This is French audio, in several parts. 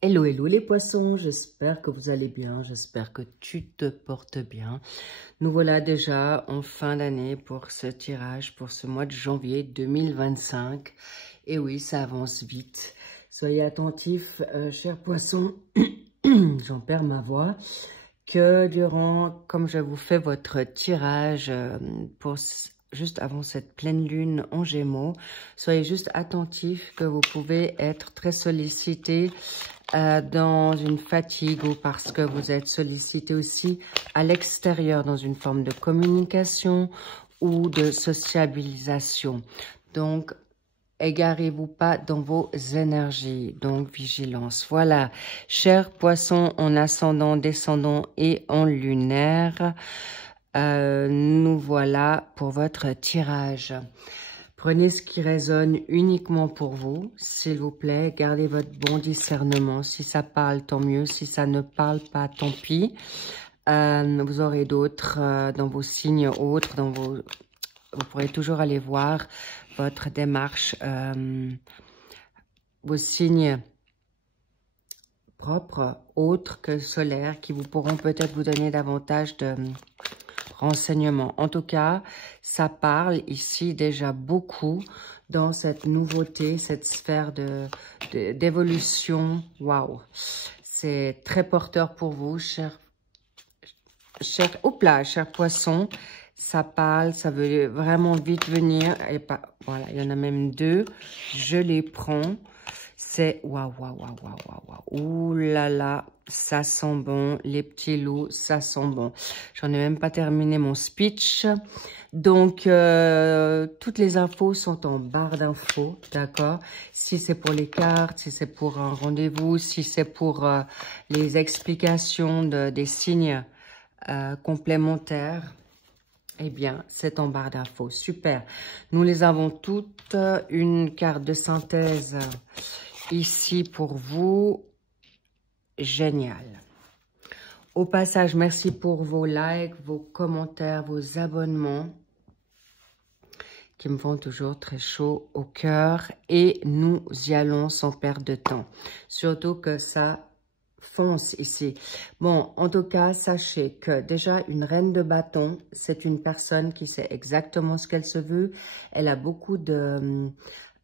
Hello, hello les poissons, j'espère que vous allez bien, j'espère que tu te portes bien. Nous voilà déjà en fin d'année pour ce tirage, pour ce mois de janvier 2025. Et oui, ça avance vite. Soyez attentifs, chers poissons, j'en perds ma voix, que durant, comme je vous fais votre tirage juste avant cette pleine lune en Gémeaux, soyez juste attentifs que vous pouvez être très sollicités dans une fatigue ou parce que vous êtes sollicité aussi à l'extérieur dans une forme de communication ou de sociabilisation. Donc, égarez-vous pas dans vos énergies, donc vigilance. Voilà, chers poissons en ascendant, descendant et en lunaire, nous voilà pour votre tirage. Prenez ce qui résonne uniquement pour vous, s'il vous plaît. Gardez votre bon discernement. Si ça parle, tant mieux. Si ça ne parle pas, tant pis. Vous aurez d'autres dans vos signes autres, vous pourrez toujours aller voir votre démarche, vos signes propres, autres que solaires, qui vous pourront peut-être vous donner davantage de renseignements. En tout cas, ça parle ici déjà beaucoup dans cette nouveauté, cette sphère d'évolution. Waouh! C'est très porteur pour vous, chers poissons. Ça parle, ça veut vraiment vite venir. Et pas, voilà, il y en a même deux. Je les prends. C'est waouh, waouh, waouh, waouh, waouh, waouh. Ouh là là, ça sent bon. Les petits loups, ça sent bon. J'en ai même pas terminé mon speech. Donc, toutes les infos sont en barre d'infos, d'accord? Si c'est pour les cartes, si c'est pour un rendez-vous, si c'est pour les explications des signes complémentaires, eh bien, c'est en barre d'infos. Super. Nous les avons toutes. Une carte de synthèse ici pour vous. Génial. Au passage, merci pour vos likes, vos commentaires, vos abonnements qui me font toujours très chaud au cœur. Et nous y allons sans perdre de temps. Surtout que ça fonce ici. Bon, en tout cas, sachez que déjà, une reine de bâton, c'est une personne qui sait exactement ce qu'elle se veut. Elle a beaucoup de...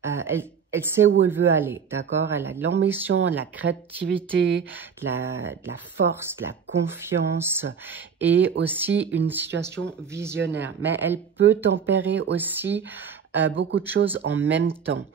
elle sait où elle veut aller, d'accord? Elle a de l'ambition, de la créativité, de la force, de la confiance et aussi une situation visionnaire. Mais elle peut tempérer aussi beaucoup de choses en même temps.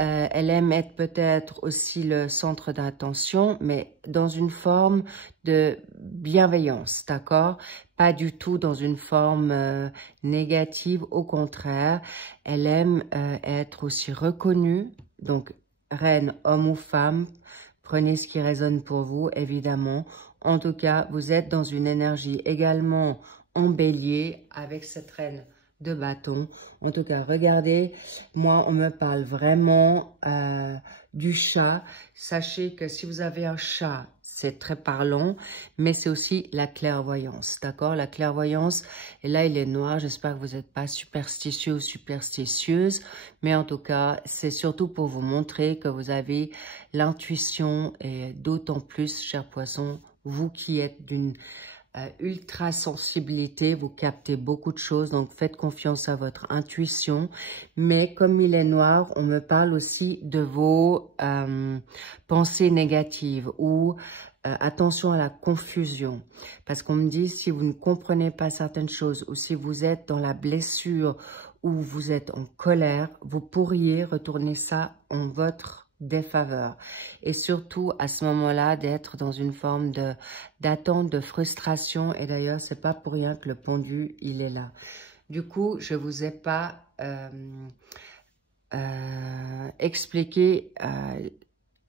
Elle aime être peut-être aussi le centre d'attention, mais dans une forme de bienveillance, d'accord? Pas du tout dans une forme négative, au contraire. Elle aime être aussi reconnue, donc reine, homme ou femme, prenez ce qui résonne pour vous, évidemment. En tout cas, vous êtes dans une énergie également en bélier avec cette reine de bâton. En tout cas, regardez, moi, on me parle vraiment du chat. Sachez que si vous avez un chat, c'est très parlant, mais c'est aussi la clairvoyance, d'accord? La clairvoyance, et là, il est noir. J'espère que vous n'êtes pas superstitieux ou superstitieuse, mais en tout cas, c'est surtout pour vous montrer que vous avez l'intuition et d'autant plus, chers poissons, vous qui êtes d'une ultra sensibilité, vous captez beaucoup de choses, donc faites confiance à votre intuition. Mais comme il est noir, on me parle aussi de vos pensées négatives ou attention à la confusion. Parce qu'on me dit, si vous ne comprenez pas certaines choses ou si vous êtes dans la blessure ou vous êtes en colère, vous pourriez retourner ça en votre défaveur. Et surtout, à ce moment-là, d'être dans une forme d'attente, de frustration. Et d'ailleurs, c'est pas pour rien que le pendu, il est là. Du coup, je vous ai pas expliqué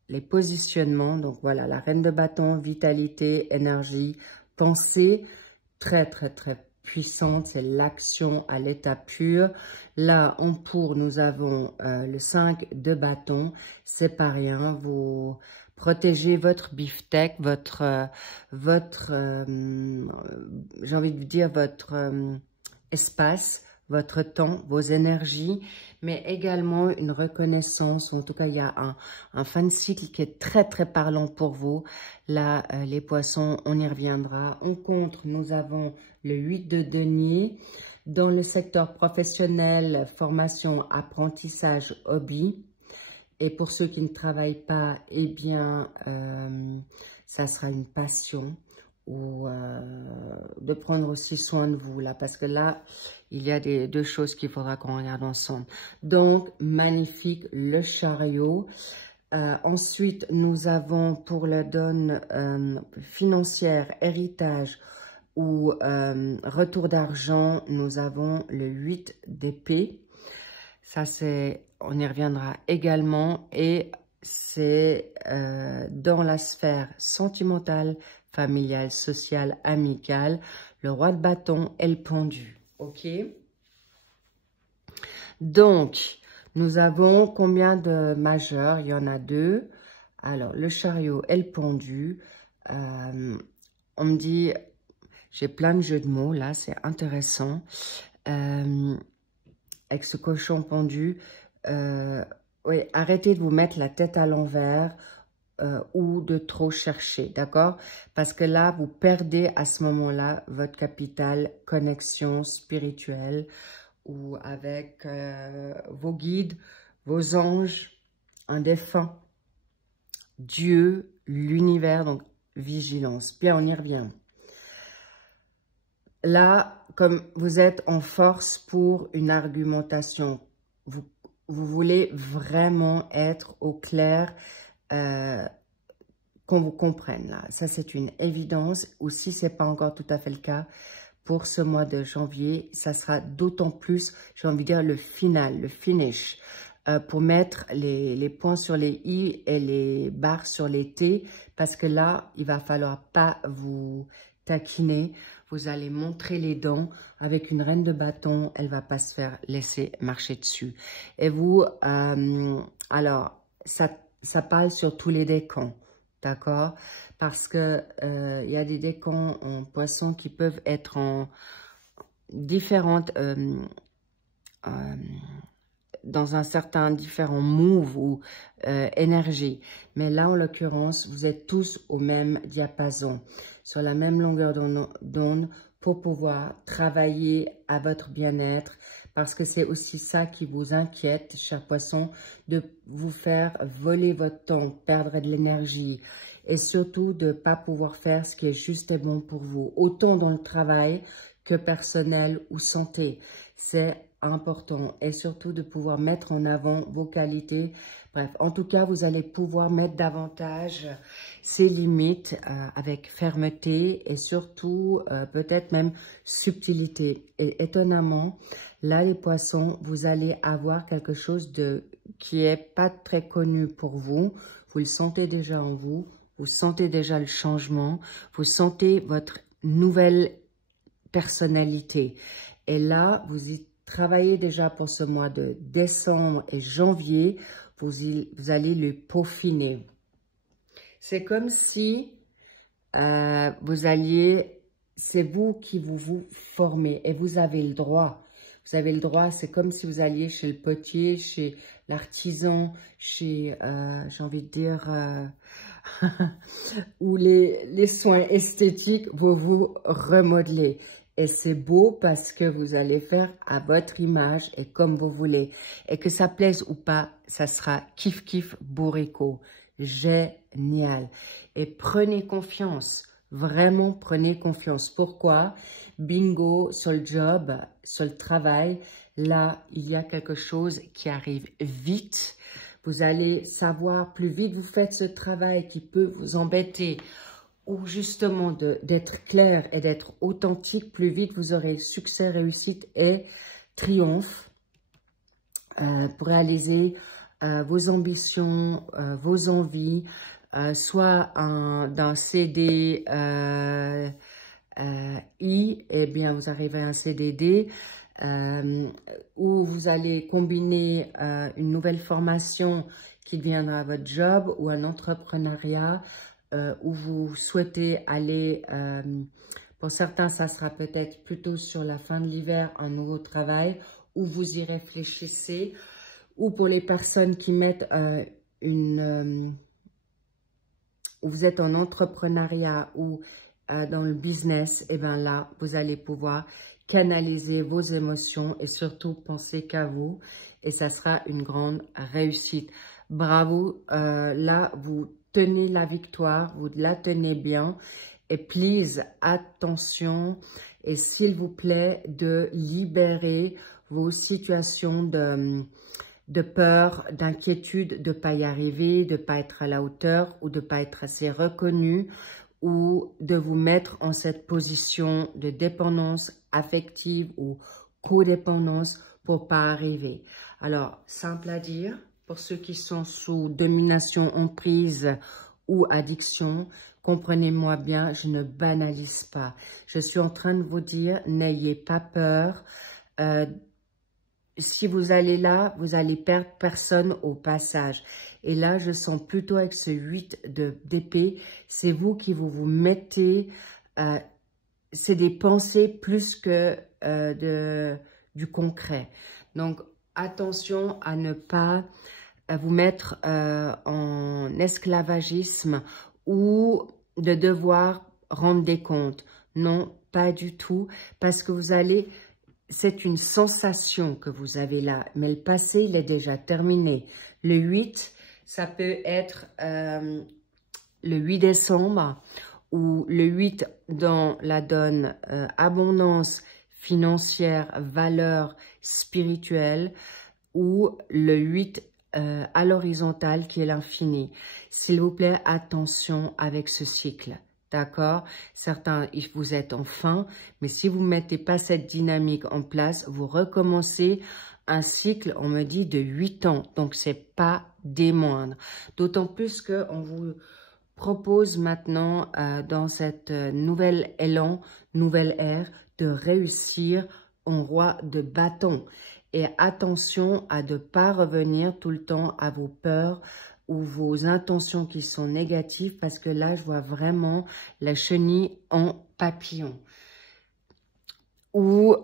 les positionnements. Donc voilà, la reine de bâton, vitalité, énergie, pensée, très, très, très puissante. C'est l'action à l'état pur. Là, en pour, nous avons le 5 de bâton. C'est pas rien. Vous protégez votre beefsteak, j'ai envie de vous dire, votre espace, votre temps, vos énergies. mais également une reconnaissance. En tout cas, il y a un fin de cycle qui est très, très parlant pour vous. Là, les poissons, on y reviendra. En contre, nous avons le 8 de denier. Dans le secteur professionnel, formation, apprentissage, hobby. Et pour ceux qui ne travaillent pas, eh bien, ça sera une passion ou de prendre aussi soin de vous, là. Parce que là, il y a deux choses qu'il faudra qu'on regarde ensemble. Donc, magnifique, le chariot. Ensuite, nous avons pour la donne financière, héritage ou retour d'argent, nous avons le 8 d'épée. Ça, c'est, on y reviendra également. Et c'est dans la sphère sentimentale, familiale, sociale, amicale. Le roi de bâton et le pendu. OK? Donc, nous avons combien de majeurs? Il y en a 2. Alors, le chariot et le pendu. On me dit, j'ai plein de jeux de mots là, c'est intéressant. Avec ce cochon pendu, oui, arrêtez de vous mettre la tête à l'envers ou de trop chercher, d'accord? Parce que là, vous perdez à ce moment-là votre capital, connexion spirituelle ou avec vos guides, vos anges, un défunt, Dieu, l'univers, donc vigilance. Bien, on y revient. Là, comme vous êtes en force pour une argumentation, vous voulez vraiment être au clair, qu'on vous comprenne. Là. Ça, c'est une évidence. Ou si ce n'est pas encore tout à fait le cas, pour ce mois de janvier, ça sera d'autant plus, j'ai envie de dire, le final, le finish, pour mettre les points sur les i et les barres sur les t, parce que là, il va falloir pas vous taquiner. Vous allez montrer les dents avec une reine de bâton. Elle va pas se faire laisser marcher dessus. Et vous, alors, ça parle sur tous les décans, d'accord? Parce que y a des décans en poisson qui peuvent être en différentes... dans un certain différent move ou énergie. Mais là, en l'occurrence, vous êtes tous au même diapason, sur la même longueur d'onde pour pouvoir travailler à votre bien-être, parce que c'est aussi ça qui vous inquiète, chers poissons, de vous faire voler votre temps, perdre de l'énergie et surtout de ne pas pouvoir faire ce qui est juste et bon pour vous, autant dans le travail que personnel ou santé. C'est important et surtout de pouvoir mettre en avant vos qualités. Bref, en tout cas, vous allez pouvoir mettre davantage ces limites avec fermeté et surtout peut-être même subtilité. Et étonnamment, là, les poissons, vous allez avoir quelque chose qui est pas très connu pour vous. Vous le sentez déjà en vous. Vous sentez déjà le changement. Vous sentez votre nouvelle personnalité. Et là, vous y travaillez déjà pour ce mois de décembre et janvier. Vous allez le peaufiner. C'est comme si vous alliez, c'est vous qui vous formez et vous avez le droit. Vous avez le droit, c'est comme si vous alliez chez le potier, chez l'artisan, chez, j'ai envie de dire, où les soins esthétiques, vous remodelez. Et c'est beau parce que vous allez faire à votre image et comme vous voulez. Et que ça plaise ou pas, ça sera kiff kiff bourrico. Génial. Et prenez confiance. Vraiment, prenez confiance. Pourquoi? Bingo, sur le job, sur le travail, là, il y a quelque chose qui arrive vite. Vous allez savoir, plus vite vous faites ce travail qui peut vous embêter, ou justement d'être clair et d'être authentique, plus vite vous aurez succès, réussite et triomphe pour réaliser vos ambitions, vos envies, soit d'un CD I, eh bien vous arrivez à un CDD, où vous allez combiner une nouvelle formation qui deviendra votre job ou un entrepreneuriat, où vous souhaitez aller, pour certains ça sera peut-être plutôt sur la fin de l'hiver, un nouveau travail, ou vous y réfléchissez. Ou pour les personnes qui mettent où vous êtes en entrepreneuriat ou dans le business, et bien là, vous allez pouvoir canaliser vos émotions et surtout penser qu'à vous. Et ça sera une grande réussite. Bravo, là, vous tenez la victoire, vous la tenez bien. Et please, attention, et s'il vous plaît, de libérer vos situations de peur, d'inquiétude, de ne pas y arriver, de ne pas être à la hauteur ou de ne pas être assez reconnu ou de vous mettre en cette position de dépendance affective ou codépendance pour ne pas arriver. Alors, simple à dire, pour ceux qui sont sous domination, emprise ou addiction, comprenez-moi bien, je ne banalise pas. Je suis en train de vous dire, n'ayez pas peur. Si vous allez là, vous allez perdre personne au passage. Et là, je sens plutôt avec ce 8 d'épée, c'est vous qui vous mettez, c'est des pensées plus que du concret. Donc, attention à ne pas vous mettre en esclavagisme ou de devoir rendre des comptes. Non, pas du tout, parce que vous allez... C'est une sensation que vous avez là, mais le passé, il est déjà terminé. Le 8, ça peut être le 8 décembre ou le 8 dans la donne abondance financière, valeur spirituelle ou le 8 à l'horizontale qui est l'infini. S'il vous plaît, attention avec ce cycle. D'accord? Certains, vous êtes en fin, mais si vous ne mettez pas cette dynamique en place, vous recommencez un cycle, on me dit, de 8 ans. Donc, ce n'est pas des moindres. D'autant plus qu'on vous propose maintenant, dans cette nouvelle élan, nouvelle ère, de réussir en roi de bâton. Et attention à ne pas revenir tout le temps à vos peurs, ou vos intentions qui sont négatives, parce que là, je vois vraiment la chenille en papillon. Ou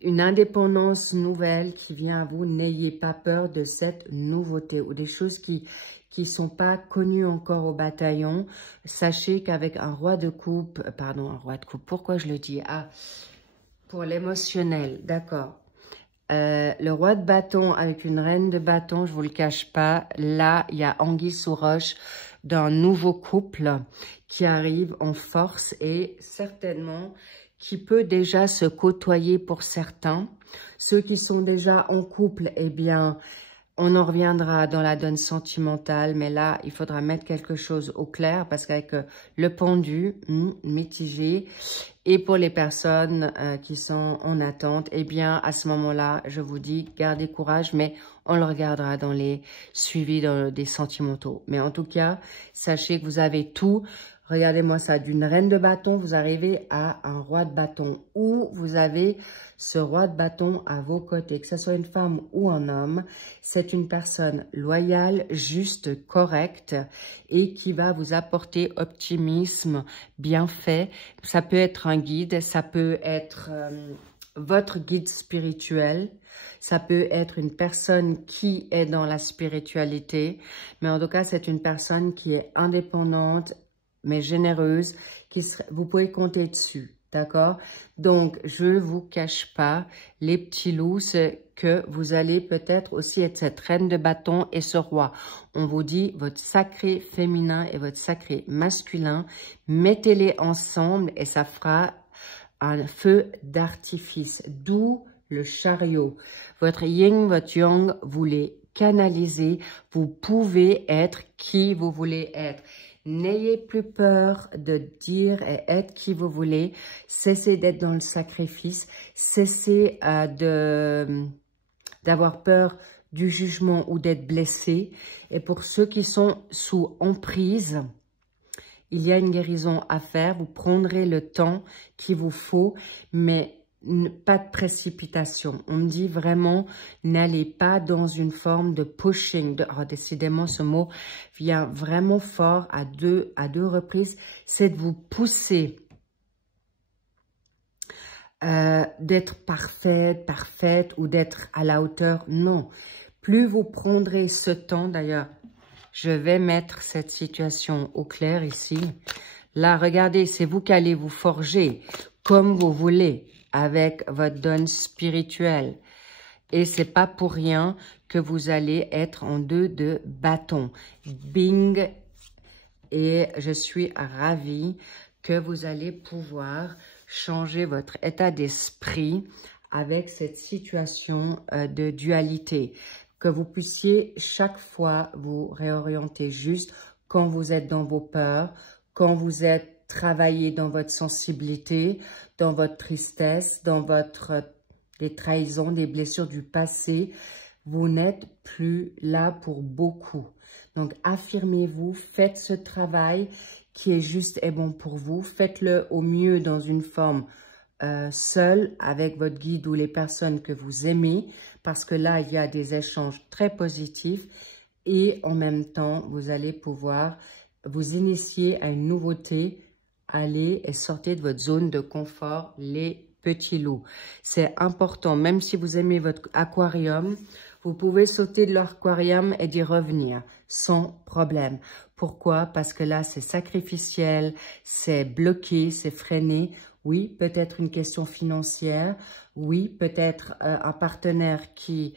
une indépendance nouvelle qui vient à vous. N'ayez pas peur de cette nouveauté ou des choses qui sont pas connues encore au bataillon. Sachez qu'avec un roi de coupe, pourquoi je le dis? Ah, pour l'émotionnel, d'accord. Le roi de bâton avec une reine de bâton, je vous le cache pas, là, il y a anguille sous roche d'un nouveau couple qui arrive en force et certainement qui peut déjà se côtoyer pour certains. Ceux qui sont déjà en couple, eh bien, on en reviendra dans la donne sentimentale, mais là, il faudra mettre quelque chose au clair parce qu'avec le pendu, mitigé, et pour les personnes qui sont en attente, eh bien, à ce moment-là, je vous dis, gardez courage, mais on le regardera dans les suivis des sentimentaux. Mais en tout cas, sachez que vous avez tout. Regardez-moi ça, d'une reine de bâton, vous arrivez à un roi de bâton, ou vous avez ce roi de bâton à vos côtés, que ce soit une femme ou un homme. C'est une personne loyale, juste, correcte, et qui va vous apporter optimisme, bienfait. Ça peut être un guide, ça peut être votre guide spirituel, ça peut être une personne qui est dans la spiritualité, mais en tout cas, c'est une personne qui est indépendante, mais généreuse, vous pouvez compter dessus, d'accord? Donc, je ne vous cache pas, les petits loups, c'est que vous allez peut-être aussi être cette reine de bâton et ce roi. On vous dit, votre sacré féminin et votre sacré masculin, mettez-les ensemble et ça fera un feu d'artifice, d'où le chariot. Votre yin, votre yang, vous les canalisez, vous pouvez être qui vous voulez être. N'ayez plus peur de dire et être qui vous voulez. Cessez d'être dans le sacrifice. Cessez d'avoir peur du jugement ou d'être blessé. Et pour ceux qui sont sous emprise, il y a une guérison à faire. Vous prendrez le temps qu'il vous faut, mais pas de précipitation. On me dit vraiment, n'allez pas dans une forme de pushing. Décidément, ce mot vient vraiment fort à deux reprises. C'est de vous pousser d'être parfaite ou d'être à la hauteur. Non. Plus vous prendrez ce temps, d'ailleurs, je vais mettre cette situation au clair ici. Là, regardez, c'est vous qui allez vous forger comme vous voulez avec votre donne spirituelle. Et c'est pas pour rien que vous allez être en 2 de bâton. Bing! Et je suis ravie que vous allez pouvoir changer votre état d'esprit avec cette situation de dualité. Que vous puissiez chaque fois vous réorienter juste quand vous êtes dans vos peurs, quand vous êtes travaillé dans votre sensibilité, dans votre tristesse, dans des trahisons, des blessures du passé. Vous n'êtes plus là pour beaucoup. Donc, affirmez-vous, faites ce travail qui est juste et bon pour vous. Faites-le au mieux dans une forme seule avec votre guide ou les personnes que vous aimez, parce que là, il y a des échanges très positifs et en même temps, vous allez pouvoir vous initier à une nouveauté. Allez et sortez de votre zone de confort, les petits loups. C'est important, même si vous aimez votre aquarium, vous pouvez sauter de l'aquarium et d'y revenir sans problème. Pourquoi? Parce que là, c'est sacrificiel, c'est bloqué, c'est freiné. Oui, peut-être une question financière. Oui, peut-être un partenaire qui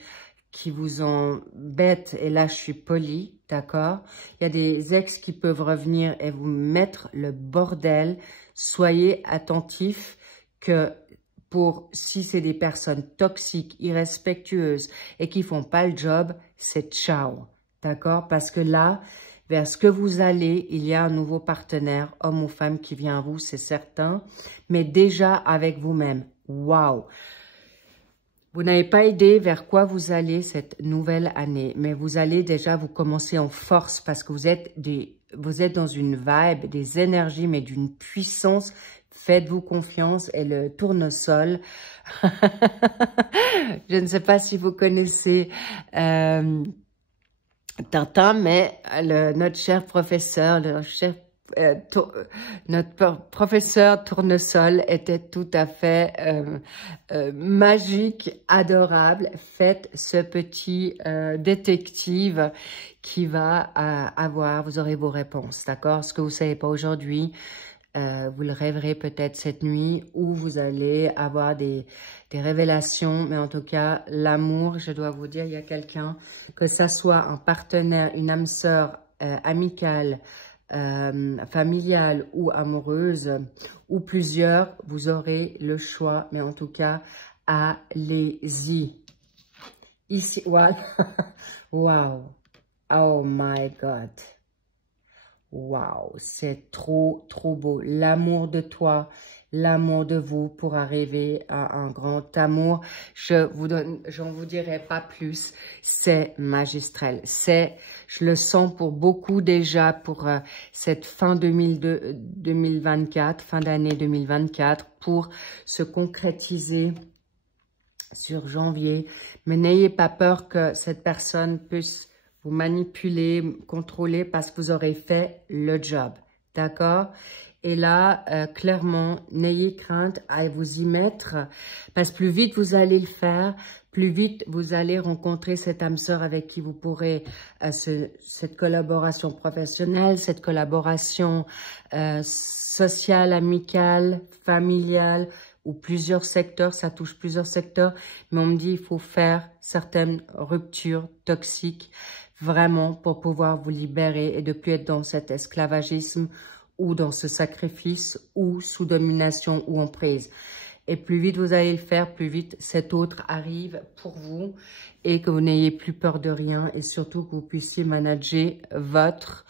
vous embête. Et là, je suis polie, d'accord? Il y a des ex qui peuvent revenir et vous mettre le bordel. Soyez attentifs que si c'est des personnes toxiques, irrespectueuses et qui font pas le job, c'est ciao, d'accord? Parce que là, vers ce que vous allez, il y a un nouveau partenaire, homme ou femme, qui vient à vous, c'est certain, mais déjà avec vous-même. Waouh! Vous n'avez pas idée vers quoi vous allez cette nouvelle année, mais vous allez déjà vous commencer en force parce que vous êtes dans une vibe, des énergies, mais d'une puissance. Faites-vous confiance et le tournesol. Je ne sais pas si vous connaissez Tintin, mais notre cher professeur, notre professeur Tournesol était tout à fait magique, adorable. Faites ce petit détective qui va vous aurez vos réponses, d'accord? Ce que vous ne savez pas aujourd'hui, vous le rêverez peut-être cette nuit, ou vous allez avoir des révélations, mais en tout cas, l'amour, je dois vous dire, il y a quelqu'un, que ça soit un partenaire, une âme sœur amicale, familiale ou amoureuse, ou plusieurs, vous aurez le choix, mais en tout cas, allez-y. Ici, voilà. Wow. Oh my God. Wow, c'est trop, trop beau. L'amour de toi, l'amour de vous pour arriver à un grand amour. J'en vous dirai pas plus. C'est magistral. Je le sens pour beaucoup déjà pour cette fin 2024, fin d'année 2024, pour se concrétiser sur janvier. Mais n'ayez pas peur que cette personne puisse vous manipuler, contrôler, parce que vous aurez fait le job, d'accord? Et là, clairement, n'ayez crainte à vous y mettre, parce que plus vite vous allez le faire, plus vite vous allez rencontrer cette âme sœur avec qui vous pourrez, cette collaboration professionnelle, cette collaboration sociale, amicale, familiale, ou plusieurs secteurs, ça touche plusieurs secteurs, mais on me dit il faut faire certaines ruptures toxiques, vraiment pour pouvoir vous libérer et de plus être dans cet esclavagisme ou dans ce sacrifice ou sous domination ou emprise. Et plus vite vous allez le faire, plus vite cet autre arrive pour vous et que vous n'ayez plus peur de rien et surtout que vous puissiez manager votre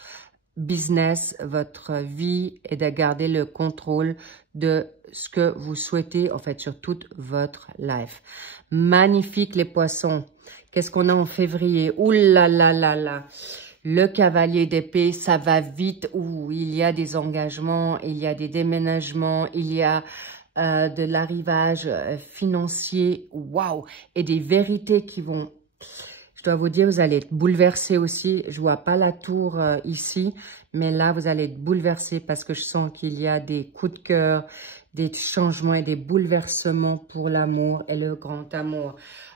business, votre vie et de garder le contrôle de ce que vous souhaitez en fait sur toute votre life. Magnifique les poissons. Qu'est-ce qu'on a en février? Ouh là là là là. Le cavalier d'épée, ça va vite. Ouh, il y a des engagements, il y a des déménagements, il y a de l'arrivage financier. Waouh! Et des vérités qui vont... dois vous dire, vous allez être bouleversé aussi. Je vois pas la tour ici, mais là, vous allez être bouleversé parce que je sens qu'il y a des coups de cœur, des changements et des bouleversements pour l'amour et le grand amour.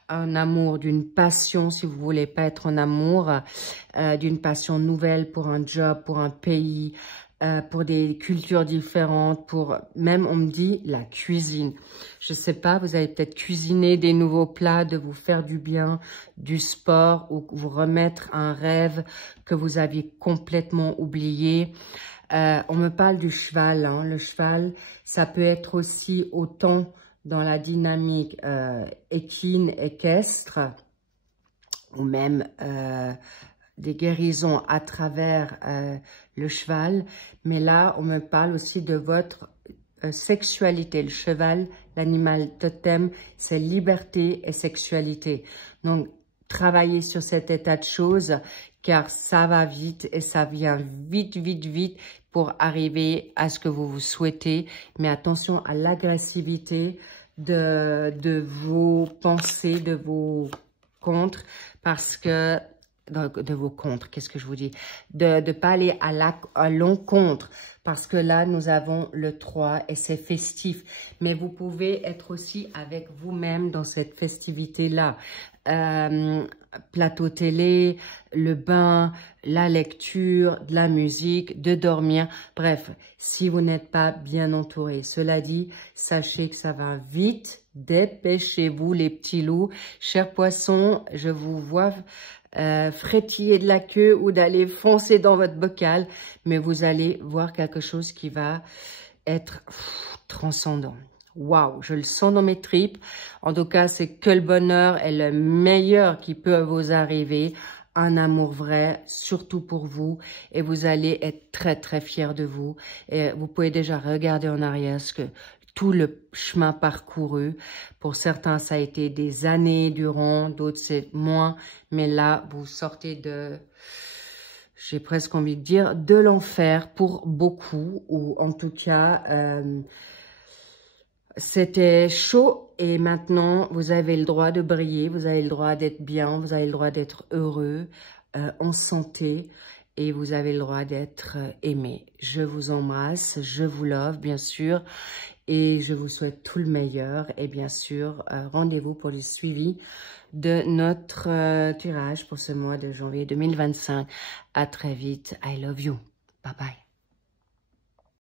Un amour d'une passion, si vous voulez pas être en amour, d'une passion nouvelle pour un job, pour un pays, pour des cultures différentes, pour même, on me dit, la cuisine. Je sais pas, vous allez peut-être cuisiner des nouveaux plats, de vous faire du bien, du sport ou vous remettre un rêve que vous aviez complètement oublié. On me parle du cheval, hein. Le cheval, ça peut être aussi autant dans la dynamique équine, équestre, ou même des guérisons à travers le cheval. Mais là, on me parle aussi de votre sexualité. Le cheval, l'animal totem, c'est liberté et sexualité. Donc, travaillez sur cet état de choses, car ça va vite et ça vient vite, vite, vite pour arriver à ce que vous vous souhaitez. Mais attention à l'agressivité de vos pensées, de vos contres, parce que de vos contres, qu'est-ce que je vous dis? De ne pas aller à l'encontre, parce que là, nous avons le 3 et c'est festif. Mais vous pouvez être aussi avec vous-même dans cette festivité-là. Plateau télé, le bain, la lecture, de la musique, de dormir. Bref, si vous n'êtes pas bien entouré. Cela dit, sachez que ça va vite. Dépêchez-vous les petits loups. Chers poissons, je vous vois frétiller de la queue ou d'aller foncer dans votre bocal, mais vous allez voir quelque chose qui va être transcendant. Waouh, je le sens dans mes tripes. En tout cas, c'est que le bonheur est le meilleur qui peut vous arriver. Un amour vrai, surtout pour vous. Et vous allez être très, très fiers de vous. Et vous pouvez déjà regarder en arrière ce que tout le chemin parcouru. Pour certains, ça a été des années durant, d'autres c'est moins. Mais là, vous sortez de, j'ai presque envie de dire, de l'enfer pour beaucoup. Ou en tout cas, c'était chaud et maintenant, vous avez le droit de briller. Vous avez le droit d'être bien, vous avez le droit d'être heureux, en santé. Et vous avez le droit d'être aimé. Je vous embrasse, je vous love, bien sûr. Et je vous souhaite tout le meilleur. Et bien sûr, rendez-vous pour le suivi de notre tirage pour ce mois de janvier 2025. À très vite. I love you. Bye bye.